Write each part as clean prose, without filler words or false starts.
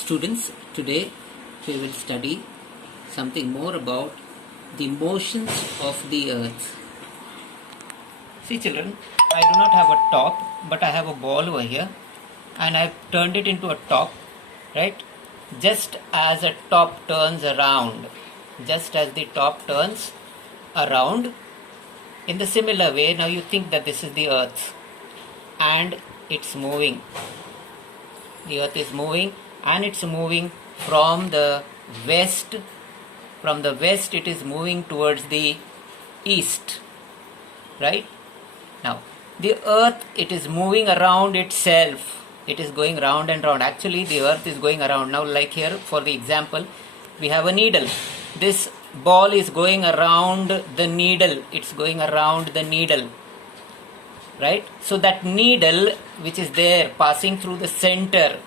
Students, today we will study something more about the motions of the earth. See children, I do not have a top, but I have a ball over here and I have turned it into a top, right? Just as a top turns around, just as the top turns around, in the similar way, now you think that this is the earth and it's moving. The earth is moving and it's moving from the west. From the west it is moving towards the east, right? Now the earth, it is moving around itself. It is going round and round. Actually the earth is going around. Now like here for the example, we have a needle. This ball is going around the needle. It's going around the needle, right? So that needle which is there passing through the center,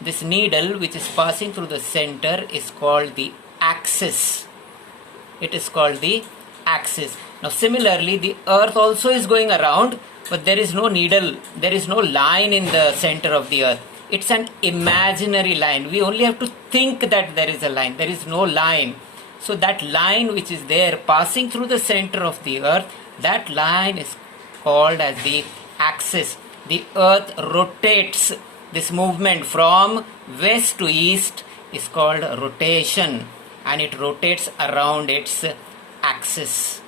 this needle which is passing through the center is called the axis. It is called the axis. Now similarly the earth also is going around, but there is no needle, there is no line in the center of the earth. It's an imaginary line. We only have to think that there is a line. There is no line. So that line which is there passing through the center of the earth, that line is called as the axis. The earth rotates. This movement from west to east is called rotation, and it rotates around its axis.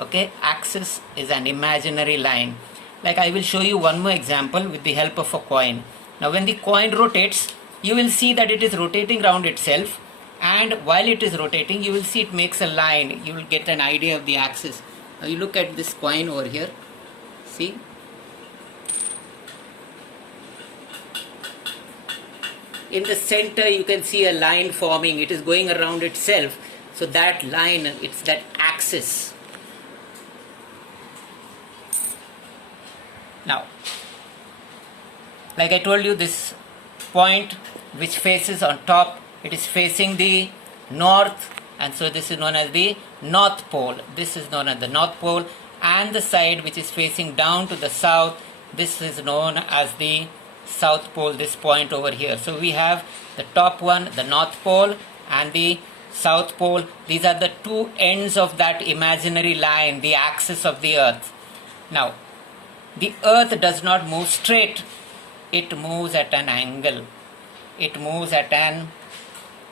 Okay, axis is an imaginary line. Like I will show you one more example with the help of a coin. Now when the coin rotates, you will see that it is rotating around itself, and while it is rotating you will see it makes a line. You will get an idea of the axis. Now you look at this coin over here. See, in the center you can see a line forming. It is going around itself. So that line, it's that axis. Now, like I told you, this point which faces on top, it is facing the north, and so this is known as the north pole. This is known as the north pole, and the side which is facing down to the south, this is known as the south pole, this point over here. So we have the top one, the north pole, and the south pole. These are the two ends of that imaginary line, the axis of the earth. Now the earth does not move straight, it moves at an angle. It moves at an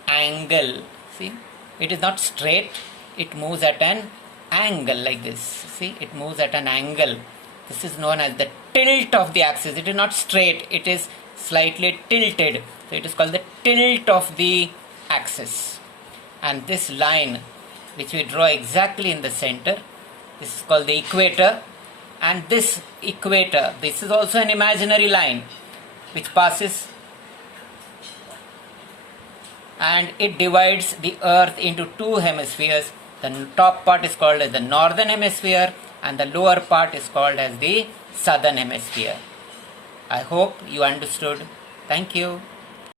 angle. See, it is not straight, it moves at an angle like this. See, it moves at an angle. This is known as the tilt of the axis. It is not straight, it is slightly tilted. So it is called the tilt of the axis. And this line which we draw exactly in the center, this is called the equator. And this equator, this is also an imaginary line which passes, and it divides the earth into two hemispheres. The top part is called as the northern hemisphere and the lower part is called as the southern hemisphere. I hope you understood. Thank you.